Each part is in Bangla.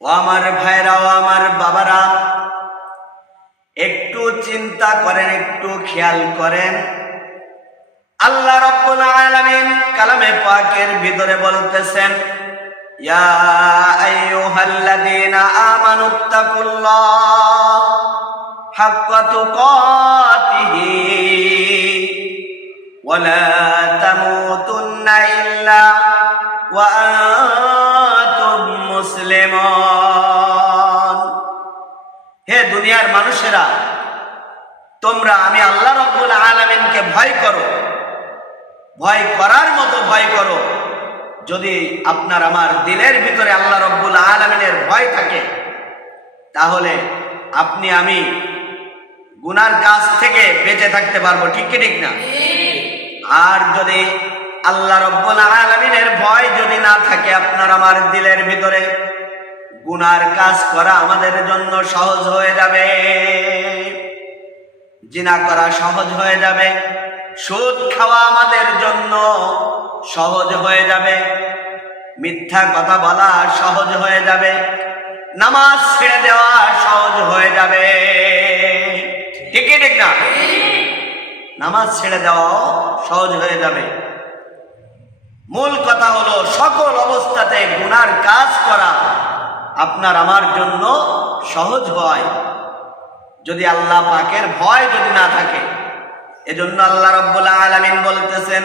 ও আমার ভাইরা, ও আমার বাবারা, একটু চিন্তা করেন, একটু খেয়াল করেন। আল্লাহ রাব্বুল আলামিন কালামে পাকের ভিতরে বলতেছেন, ইয়া আইয়ুহাল্লাযীনা আমানুত্তাকুল্লাহ হাক্কা তুকাতিহি ওয়া লা তামুতুন্না ইল্লা ওয়া আনতুম মুসলিমুন। হে দুনিয়ার মানুষেরা, তোমরা আমি আল্লাহ রাব্বুল আলামিনকে ভয় করো, ভয় করার মতো ভয় করো। যদি আপনার আমার দিলের ভিতরে আল্লাহ রাব্বুল আলামিনের ভয় থাকে, তাহলে আপনি আমি গুনার কাজ থেকে বেঁচে থাকতে পারবো। ঠিক কি ঠিক না? আর যদি আল্লাহ রাব্বুল আলামিনের ভয় যদি না থাকে আপনার আমার দিলের ভিতরে, গুনার কাজ করা আমাদের জন্য সহজ হয়ে যাবে, জিনা করা সহজ হয়ে যাবে, সুদ খাওয়া আমাদের জন্য সহজ হয়ে যাবে, মিথ্যা কথা বলা সহজ হয়ে যাবে, নামাজ ছেড়ে দেওয়া সহজ হয়ে যাবে। ঠিক কি ঠিক না? নামাজ ছেড়ে দেওয়াও সহজ হয়ে যাবে। মূল কথা হলো, সকল অবস্থাতে গুনার কাজ করা আপনার আমার জন্য সহজ হয় যদি আল্লাহ পাকের ভয় যদি না থাকে। এজন্য আল্লাহ রাব্বুল আলামিন বলতেছেন,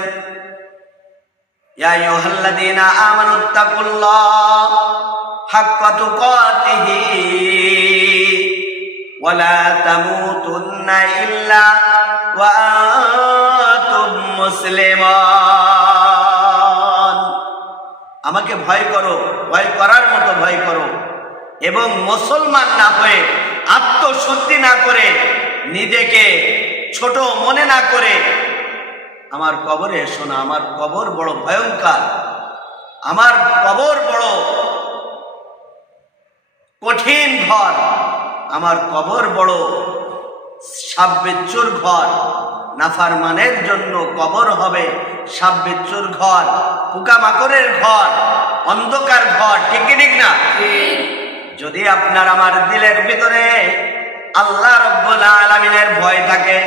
ইয়া আইয়ুহাল্লাযীনা আমানুত্তাকুল্লাহ হাক্কা তুকাতিহি ওয়া লা তামুতুন্না ইল্লা ওয়া আনতুম মুসলিমুন। আমাকে ভয় করো, ভয় করার মতো ভয় করো, এবং মুসলমান না হয়ে, আত্মশুদ্ধি না করে, নিজেকে ছোট মনে না করে আমার কবরে এসো না। আমার কবর বড় ভয়ঙ্কর, আমার কবর বড় কঠিন ঘর, আমার কবর বড় সাপ বিচ্ছুর ঘর। নাফরমানের জন্য কবর হবে সাপ বিচ্ছুর ঘর, পোকামাকড়ের ঘর, অন্ধকার ঘর। ঠিক ঠিক না? যদি আপনার আমার দিলের ভিতরে আল্লাহ রাব্বুল আলামিনের ভয় থাকে,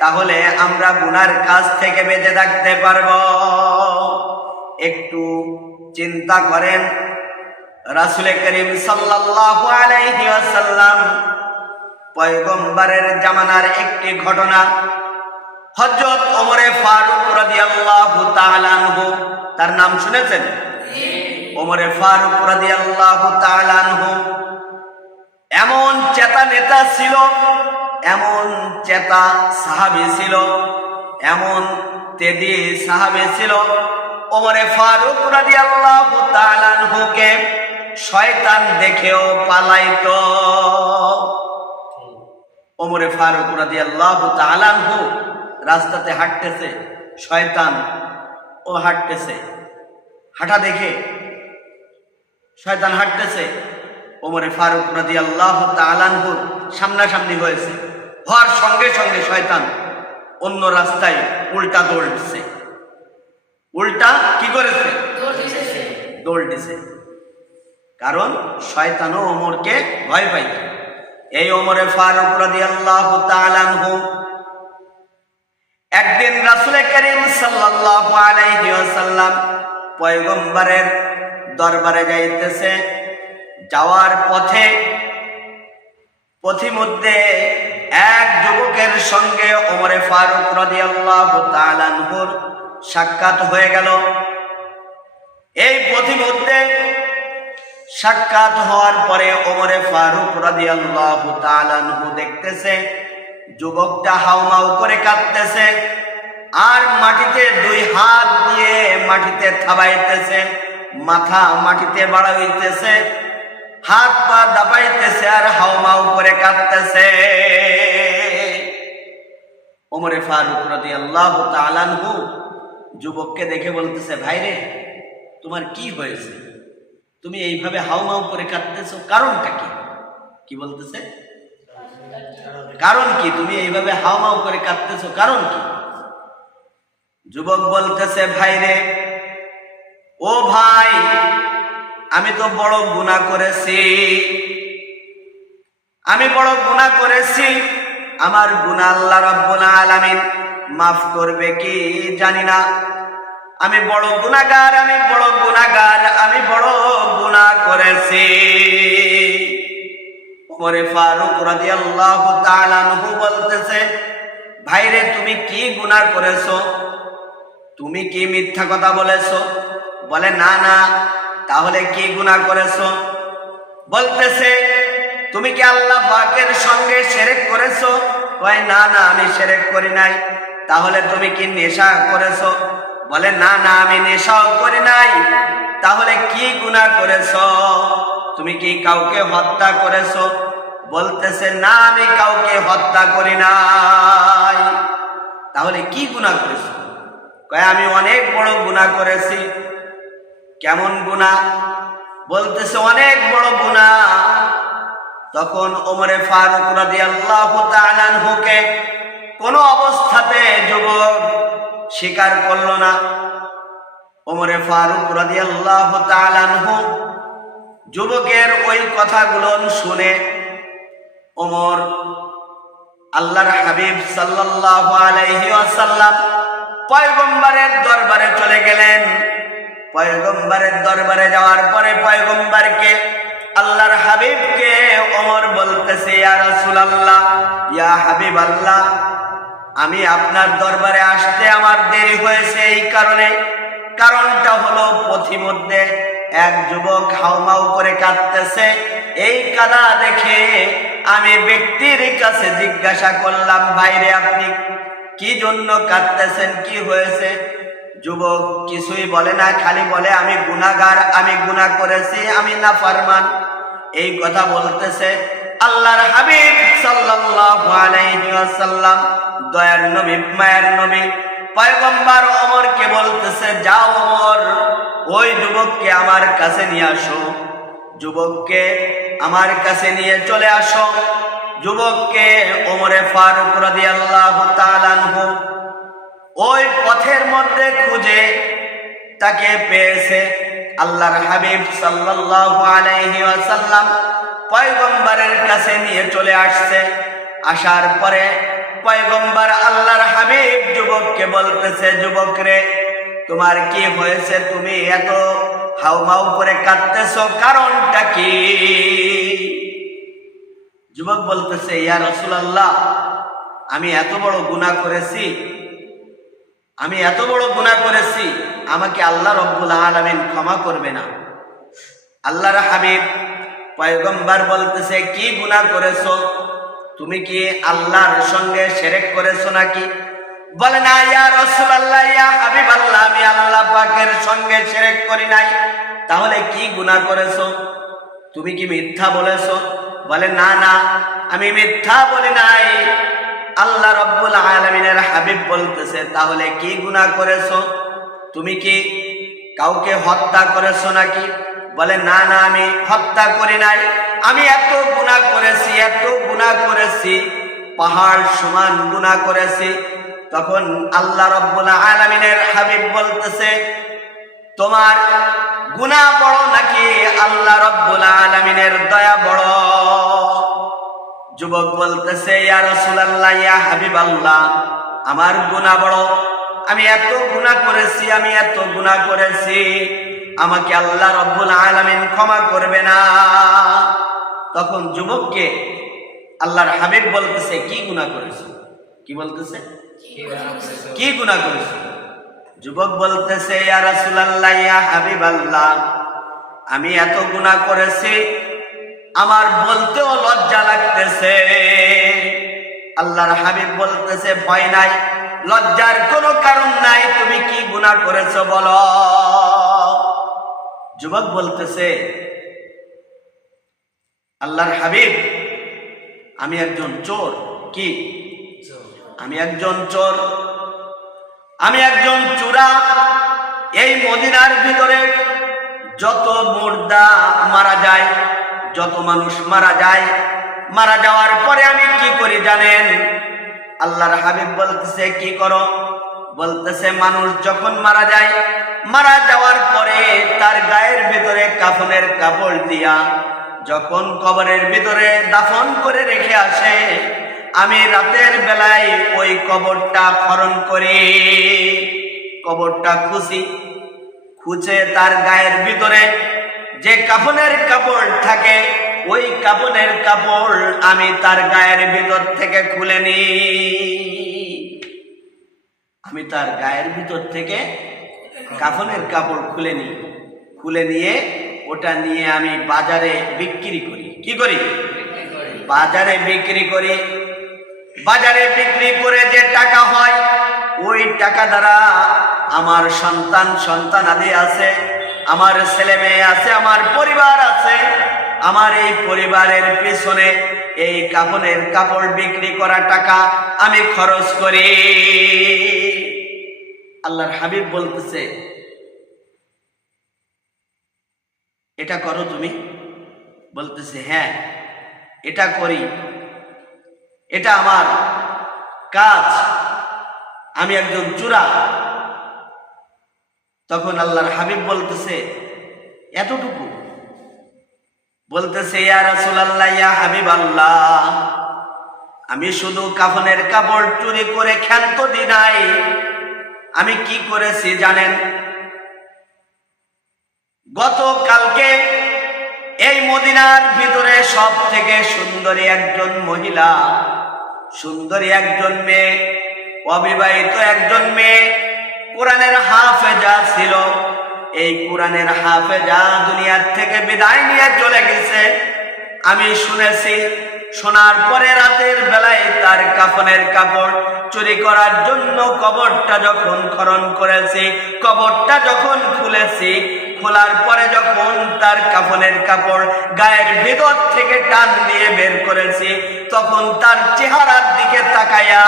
তাহলে আমরা গুনার কাজ থেকে বেঁচে থাকতে পারব। একটু চিন্তা করেন, রাসূল করিম সাল্লাল্লাহু আলাইহি ওয়াসাল্লাম পয়গম্বরের জামানার একটি ঘটনা। হযরত ওমরে ফারুক রাদিয়াল্লাহু তাআলা আনহু, তার নাম শুনেছেন? ওমরে ফারুক রাদিয়াল্লাহু তাআলা আনহু এমন চেতা নেতা ছিল, এমন চেতা সাহাবী ছিল, এমন তেজি সাহাবী ছিল। ওমরে ফারুক রাদিয়াল্লাহু তাআলা আনহুকে শয়তান দেখেও পালাইতো। ওমরে ফারুক রাদিয়াল্লাহু তাআলা আনহু রাস্তাতে হাঁটতেছে, শয়তান ও হাঁটতেছে, হাঁটা দেখে শয়তান হাঁটতেছে, ওমরে ফারুক রাদিয়াল্লাহু তাআলা আনহুর সামনাসামনি হয়েছে। হওয়ার সঙ্গে সঙ্গে শয়তান অন্য রাস্তায় উল্টা দৌড় দিছে। উল্টা কি করেছে? দৌড় দিছে। কারণ শয়তানও ওমরকে ভয় পাইত। এই ওমরে ফারুক রাদিয়াল্লাহু তাআলা আনহু একদিন রাসূল করিম সাল্লাল্লাহু আলাইহি ওয়াসাল্লাম পয়গম্বরের দরবারে যাইতেছে। যাওয়ার পথে পথিমধ্যে এক যুবকের সঙ্গে ওমরে ফারুক রাদিয়াল্লাহু তাআলা আনহুর সাক্ষাৎ হয়ে গেল। এই পথিমধ্যে সাক্ষাৎ হওয়ার পরে ওমরে ফারুক রাদিয়াল্লাহু তাআলা আনহু দেখতেছে যুবকটা হাউমাউ করে কাঁদতেছে, আর মাটিতে দুই হাত দিয়ে মাটিতে থাবাইতেছে, মাথা মাটিতে বাড়াইতেছে, হাত পা দাবাইতেছে, আর হাউমাউ করে কাঁদতেছে। ওমরে ফারুক রাদিয়াল্লাহু তাআলা আনহু যুবককে দেখে বলতেছে, ভাইরে তোমার কি হয়েছে? তুমি এইভাবে হাউমাউ করে কাঁদতেছো, কারণটা কি? কি বলতেছে? কারণ কি? তুমি এইভাবে হাউমাউ করে কাঁদতেছো, কারণ কি? যুবক বলতেছে, ভাইরে, ও ভাই, আমি তো বড় গুনাহ করেছি, আমি বড় গুনাহ করেছি, আমার গুনাহ আল্লাহ রাব্বুল আলামিন মাফ করবে কি জানি না। আমি বড় গুনাহগার, আমি বড় গুনাহগার, আমি বড় গুনাহ করেছি। ওমরে ফারুক রাদিয়াল্লাহু তাআলা আনহু বলতেছে, ভাইরে তুমি কি গুনাহ করেছো? তুমি কি মিথ্যা কথা বলেছো? বলে না না। তাহলে কি গুনাহ করেছো? বলতেছে, তুমি কি আল্লাহ পাকের সঙ্গে শিরক করেছো? কয় না না, আমি শিরক করি নাই। তাহলে তুমি কি নেশা করেছো? বলে না না, আমি নেশাও করি নাই। তাহলে কি গুনাহ করেছো? তুমি কি কাউকে হত্যা করেছো? বলতেছে না, আমি কাউকে হত্যা করি নাই। তাহলে কি গুনাহ করেছো? কয় আমি অনেক বড় গুনাহ করেছি। কেমন গুনাহ? বলতেছে অনেক বড় গুনাহ। তখন ওমরে ফারুক রাদিয়াল্লাহু তাআলা আনহুকে কোন অবস্থাতে যুবক স্বীকার করল না। ওমরে ফারুক রাদিয়াল্লাহু তাআলা আনহু যুবকের ওই কথাগুলো শুনে ওমর আল্লাহর হাবিব সাল্লাল্লাহু আলাইহি ওয়াসাল্লাম পয়গম্বরের দরবারে চলে গেলেন। পয়গম্বরের দরবারে যাওয়ার পরে পয়গম্বরকে, আল্লাহর হাবিবকে ওমর বলতেছে, ইয়া রাসূলুল্লাহ, ইয়া হাবিবাল্লাহ, আমি আপনার দরবারে আসতে আমার দেরি হয়েছে এই কারণে। কারণটা হলো পথিমধ্যে এক যুবক হাউমাউ করে কাঁদতেছে। এই কাঁদা দেখে আমি ব্যক্তির কাছে জিজ্ঞাসা করলাম, ভাইরে আপনি কি জন্য কাঁদতেছেন, কি হয়েছে? যুবক কিছুই বলে না, খালি বলে আমি গুনাহগার, আমি গুনাহ করেছি, আমি নাফরমান। এই কথা বলতেছে। আল্লাহর হাবিব সাল্লাল্লাহু আলাইহি ওয়াসাল্লাম, দয়ার নবী, মায়ের নবী পয়গম্বর ওমরকে বলতেছে, যাও ওমর, ওই যুবককে আমার কাছে নিয়ে আসো। যুবককে আমার কাছে নিয়ে চলে আসো। যুবককে ওমরে ফারুক রাদিয়াল্লাহু তাআলা আনহু ওই পথের মধ্যে খুঁজে তাকে পেয়েছে। আল্লাহর হাবিব সাল্লাল্লাহু আলাইহি ওয়াসাল্লাম পয়গম্বরের কাছে নিয়ে চলে আসছে। আসার পরে পয়গম্বর আল্লাহর হাবিব যুবককে বলতেছে, যুবক রে, তোমার কি হয়েছে? তুমি এত হাউমাউ করে কাঁদতেছো, কারণটা কি? যুবক বলতেছে, ইয়া রাসূলুল্লাহ, আমি এত বড় গুনাহ করেছি, আমি এত বড় গুনাহ করেছি, আমাকে আল্লাহ রাব্বুল আলামিন ক্ষমা করবে না। আল্লাহর হাবিব পয়গম্বর বলতেছে, কি গুনাহ করেছো? তুমি কি আল্লাহর সঙ্গে শিরক করেছো নাকি? বলে না ইয়া রাসূলুল্লাহ, ইয়া হাবিবাল্লাহ, আমি আল্লাহ পাকের সঙ্গে শিরক করি নাই। তাহলে কি গুনাহ করেছো? তুমি কি মিথ্যা বলেছো? বলে না না, আমি মিথ্যা বলি নাই। আল্লাহ রাব্বুল আলামিনের হাবিব বলতেছে, তাহলে কি গুনাহ করেছো? তুমি কি কাউকে হত্যা করেছো নাকি? বলে না না, আমি হত্যা করি নাই। আমি এত গুনাহ করেছি, এত গুনাহ করেছি, পাহাড় সমান গুনাহ করেছি। তখন আল্লাহ রাব্বুল আলামিনের হাবিব বলতেছে, তোমার গুনাহ বড় নাকি আল্লাহ রাব্বুল আলামিনের দয়া বড়? যুবক বলতেছে, ইয়া রাসূলুল্লাহ, ইয়া হাবিবাল্লাহ, আমার গুনাহ বড়। আমি এত গুনাহ করেছি, আমি এত গুনাহ করেছি, আমাকে আল্লাহ রাব্বুল আলামিন ক্ষমা করবে না। তখন যুবককে আল্লাহর হাবিব বলতেছে, কি গুনাহ করেছো? কি বলতেছে? কি গুনাহ করেছো? যুবক বলতেছে, ইয়া রাসূলুল্লাহ, ইয়া হাবিবাল্লাহ, আমি এত গুনাহ করেছি, আমার বলতেও লজ্জা লাগতেছে। আল্লাহর হাবিব বলতেছে, ভয় নাই, লজ্জার কোনো কারণ নাই, তুমি কি গুনাহ করেছো বলো। যুবক বলতেছে, আল্লাহর হাবিব, আমি একজন চোর। কি? আমি একজন চোর, আমি একজন চোরা। এই মদিনার ভিতরে যত মুর্দা মারা যায়, যত মানুষ মারা যায়, মারা যাওয়ার পরে আমি কি করি জানেন? আল্লাহর হাবিব বলতেছে, কি করো? বলতেছে, মানুষ যখন মারা যায়, মারা যাওয়ার পরে তার গায়ের ভিতরে কাফনের কাপড় দিয়া যখন কবরের ভিতরে দাফন করে রেখে আসে, আমি রাতের বেলায় ওই কবরটা খনন করি, কবরটা খুঁচে তার গায়ের ভিতরে যে কাফনের কাপড় থাকে ওই কাফনের কাপড় আমি তার গায়ের ভিতর থেকে খুলে নিই। আমি তার গায়ের ভিতর থেকে কাফনের কাপড় খুলে নিয়ে ওটা নিয়ে আমি বাজারে বিক্রি করি। কি করি? বাজারে বিক্রি করি। বাজারে বিক্রি করে যে টাকা হয় ওই টাকা দ্বারা আমার সন্তানাদি আছে, আমার ছেলে মেয়ে আছে, আমার পরিবার আছে, আমার এই পরিবারের পিছনে এই কাফনের কাপড় বিক্রি করা টাকা আমি খরচ করি। আল্লাহর হাবিব বলতেছে, এটা করো তুমি? বলতেছে, হ্যাঁ এটা করি, এটা আমার কাজ, আমি একজন চোরা। তখন আল্লাহর হাবিব বলতেছে, এতটুকু? বলতেছে, ইয়া রাসূলুল্লাহ, ইয়া হাবিবাল্লাহ, আমি শুধু কাফনের কাপড় চুরি করে ক্ষান্ত দি নাই, আমি কি করেছি জানেন? গতকালকে এই মদিনার ভিতরে সব থেকে সুন্দরী একজন মহিলা, সুন্দরী একজন মেয়ে, অবিবাহিত একজন মেয়ে, কোরআনের হাফেজা ছিল। এই কোরআনের হাফেজা দুনিয়ার থেকে বিদায় নিয়ে চলে গেছে। আমি শুনেছি, শোনার পরে রাতের বেলায় তার কাফনের কাপড় চুরি করার জন্য কবরটা যখন খনন করেছি, কবরটা যখন খুলেছি, খোলার পরে যখন তার কাফনের কাপড় গায়ের ভিতর থেকে টান দিয়ে বের করেছি, তখন তার চেহারার দিকে তাকাইয়া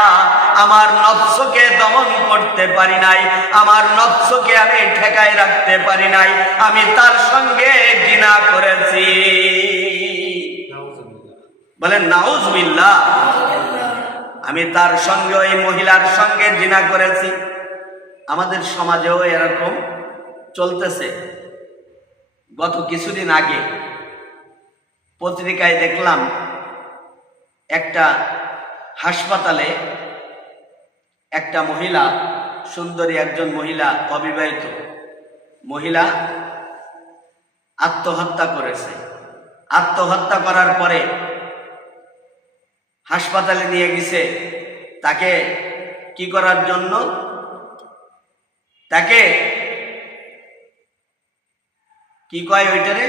আমার নফসকে দমন করতে পারি নাই, আমার নফসকে আমি ঠেকায় রাখতে পারি নাই, আমি তার সঙ্গে জিনা করেছি। বলেন নাউজুবিল্লাহ। আমি তার সঙ্গে, ওই মহিলার সঙ্গে জিনা করেছি। আমাদের সমাজেও এরকম চলতেছে। গত কিছুদিন আগে পত্রিকায় দেখলাম একটা হাসপাতালে একটা মহিলা, সুন্দরী একজন মহিলা, অবিবাহিত মহিলা আত্মহত্যা করেছে। আত্মহত্যা করার পরে হাসপাতালে নিয়ে গেছে তাকে কি করার জন্য? তাকে কি কয় ওইটারে?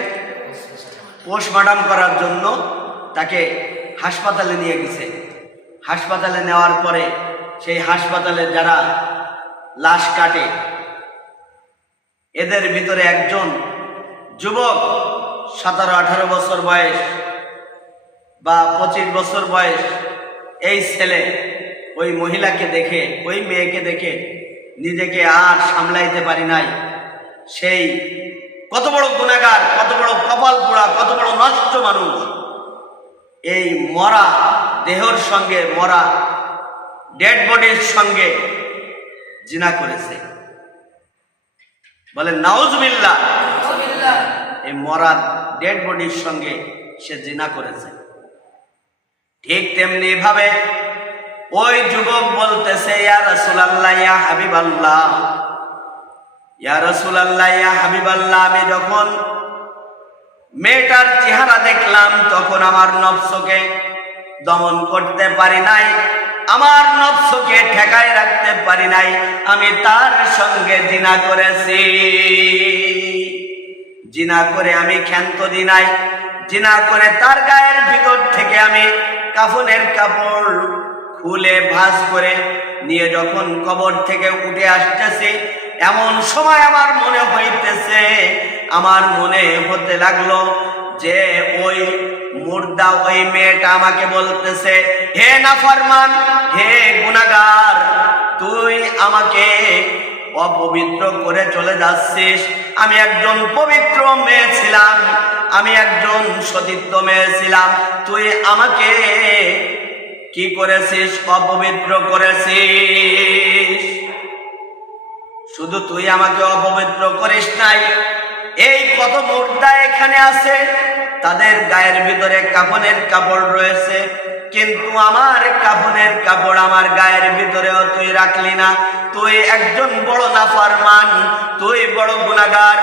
পোস্টমর্টম করার জন্য তাকে হাসপাতালে নিয়ে গেছে। হাসপাতালে নেওয়ার পরে সেই হাসপাতালে যারা লাশ কাটে, এদের ভিতরে একজন যুবক, 17-18 বছর বয়স বা 25 বছর বয়স, এই ছেলে ওই মহিলাকে দেখে, ওই মেয়েকে দেখে নিজেকে আর সামলাইতে পারি নাই। সেই কত বড় গুনাহগার, কত বড় কপাল পোড়া, কত বড় নষ্ট মানুষ, এই মরা দেহর সঙ্গে, মরা ডেড বডির সঙ্গে জিনা করেছে। বলেন নাউজুবিল্লাহ। এই মরা ডেড বডির সঙ্গে সে জিনা করেছে। ঠিক তেমনি ভাবে ওই যুবক বলতেছে, ইয়া রাসূলুল্লাহ, ইয়া হাবিবাল্লাহ, ইয়া রাসূলুল্লাহ, ইয়া হাবিবাল্লাহ, আমি যখন মেয়েটার চেহারা দেখলাম তখন আমার নফসকে দমন করতে পারি নাই, আমার নফসকে ঠেকায় রাখতে পারি নাই, আমি তার সঙ্গে জিনা করেছি। জিনা করে আমি ক্ষান্ত দি নাই, জিনা করে তার গায়ের ভিতর থেকে আমি কাফনের কাপড় খুলে ভাঁজ করে নিয়ে যখন কবর থেকে উঠে আসতেছি, এমন সময় আমার মনে হইতেছে, আমার মনে হতে লাগলো যে ওই মুর্দা, ওই মেয়েটা আমাকে বলতেছে, হে নাফরমান, হে গুনাহগার, তুই আমাকে অপবিত্র করে চলে যাচ্ছিস। আমি একজন পবিত্র মেয়ে ছিলাম, আমি একজন সতীর্থ মেয়ে ছিলাম, তুই আমাকে কি করেছিস? অপবিত্র করেছিস। শুধু তুই আমাকে অপবিত্র করিস নাই। এই কত মুর্দা এখানে আছে, তাদের গায়ের ভিতরে কাফনের কাপড় রয়েছে, কিন্তু আমার কাফনের কাপড় আমার গায়ের ভিতরেও তুই রাখলি না। তুই একজন বড় নাফরমান, তুই বড় গুনাহগার।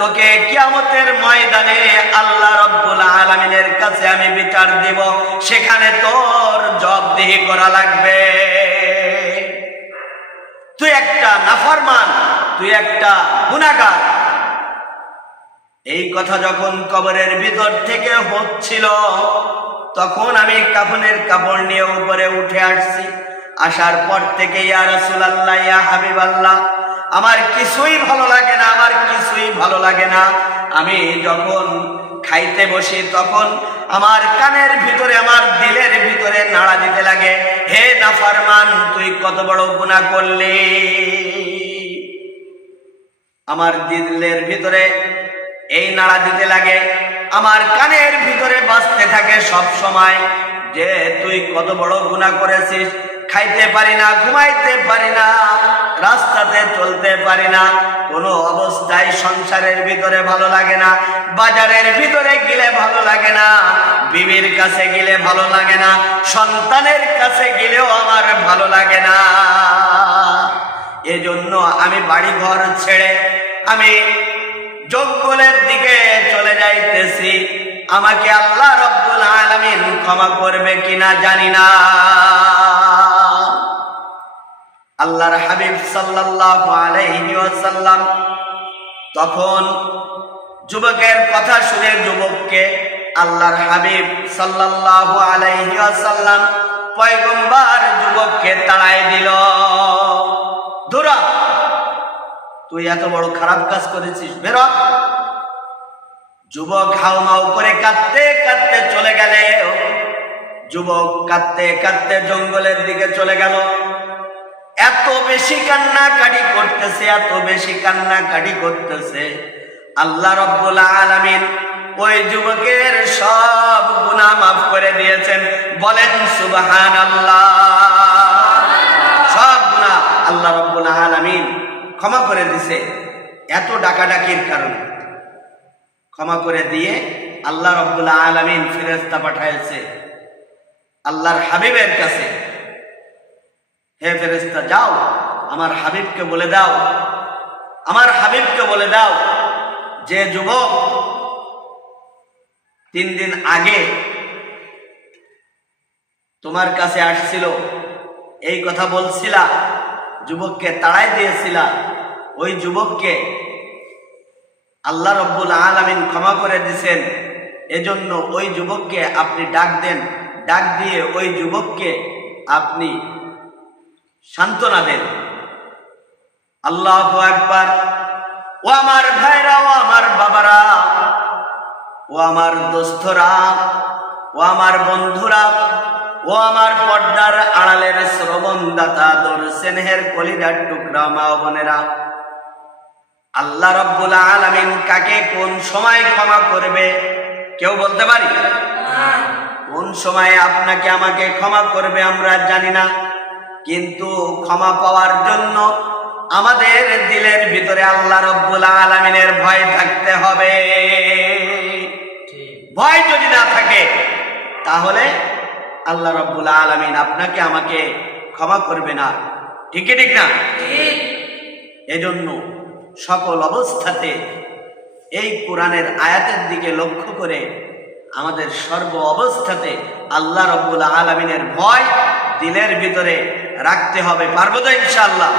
তোকে কিয়ামতের ময়দানে আল্লাহ রাব্বুল আলামিনের কাছে আমি বিচার দিব, সেখানে তোর জবাবদিহি করা লাগবে। তুই একটা নাফরমান, তুই একটা গুনাহগার। এই কথা যখন কবরের ভিতর থেকে হচ্ছিল, তখন আমি কাফনের কাপড় নিয়ে উপরে উঠে আসছি। আসার পর থেকে ইয়া রাসূলুল্লাহ, ইয়া হাবিবাল্লাহ, আমার কিছুই ভালো লাগে না, আমার কিছুই ভালো লাগে না। আমি যখন খাইতে বসি তখন আমার কানের ভিতরে, আমার দিলের ভিতরে নাড়া দিতে লাগে, হে নাফরমান, তুই কত বড় গুনাহ করলি। আমার দিলের ভিতরে এই নাড়া দিতে লাগে, আমার কানের ভিতরে বাজতে থাকে সব সময় যে তুই কত বড় গুনাহ করেছিস। খাইতে পারি না, ঘুমাইতে পারি না, রাস্তাতে চলতে পারি না, কোনো অবস্থায় সংসারের ভিতরে ভালো লাগে না, বাজারের ভিতরে গেলে ভালো লাগে না, বিবির কাছে গেলে ভালো লাগে না, সন্তানের কাছে গেলেও আমার ভালো লাগে না। এজন্য আমি বাড়ি ঘর ছেড়ে আমি জঙ্গলের দিকে চলে যাইতেছি। আমাকে আল্লাহ রাব্বুল আলামিন ক্ষমা করবে কিনা জানি না। আল্লাহর হাবিব সাল্লাল্লাহু আলাইহি ওয়াসাল্লাম তখন যুবকের কথা শুনে যুবককে আল্লাহর হাবিব সাল্লাল্লাহু আলাইহি ওয়াসাল্লাম পয়গম্বর যুবককে তাড়ায় দিল। ধুরা, তুই এত বড় খারাপ কাজ করেছিস, বের হ। যুবক হাউমাউ করে কাঁদতে কাঁদতে চলে গেলে, যুবক কাঁদতে কাঁদতে জঙ্গলের দিকে চলে গেল। এত বেশি কান্নাকাটি করতেছে, এত বেশি কান্নাকাটি করতেছে, আল্লাহ রাব্বুল আলামিন ওই যুবকের সব গুনাহ মাফ করে দিয়েছেন। বলেন সুবহানাল্লাহ। সব গুনাহ আল্লাহ রাব্বুল আলামিন ক্ষমা করে দিছে। এত ডাকাডাকির কারণে ক্ষমা করে দিয়ে আল্লাহ রাব্বুল আলামিন ফেরেশতা পাঠাইছে আল্লাহর হাবিবের কাছে, হে ফেরেশতা, যাও আমার হাবিবকে বলে দাও, আমার হাবিবকে বলে দাও যে যুবক 3 দিন আগে তোমার কাছে আসছিল, এই কথা বলছিলা, যুবককে তাড়াই দিয়েছিলা, ওই যুবককে আল্লাহ রাব্বুল আলামিন ক্ষমা করে দিয়েছেন। এজন্য ওই যুবককে আপনি ডাক দেন, ডাক দিয়ে ওই যুবককে আপনি সান্ত্বনা দেন। আল্লাহু আকবার। ও আমার ভাইরা, ও আমার বাবারা, ও আমার দোস্তরা, ও আমার বন্ধুরা, ও আমার পর্দার আড়ালের শ্রবণদাতা, দর স্নেহের কলিজার টুকরা মা ও বোনেরা, আল্লাহ রাব্বুল আলামিন কাকে কোন সময় ক্ষমা করবে কেউ বলতে পারি? কোন সময় আপনাকে আমাকে ক্ষমা করবে আমরা জানি না, কিন্তু ক্ষমা পাওয়ার জন্য আমাদের দিলের ভিতরে আল্লাহ রাব্বুল আলামিনের ভয় থাকতে হবে। ভয় যদি না থাকে তাহলে আল্লাহ রাব্বুল আলামিন আপনাকে আমাকে ক্ষমা করবে না। ঠিক কি ঠিক না? এজন্য সকল অবস্থাতে এই কোরআনের আয়াতের দিকে লক্ষ্য করে আমাদের সর্ব অবস্থাতে আল্লাহ রাব্বুল আলামিনের ভয় দিলের ভিতরে রাখতে হবে। পারবো তো ইনশাআল্লাহ?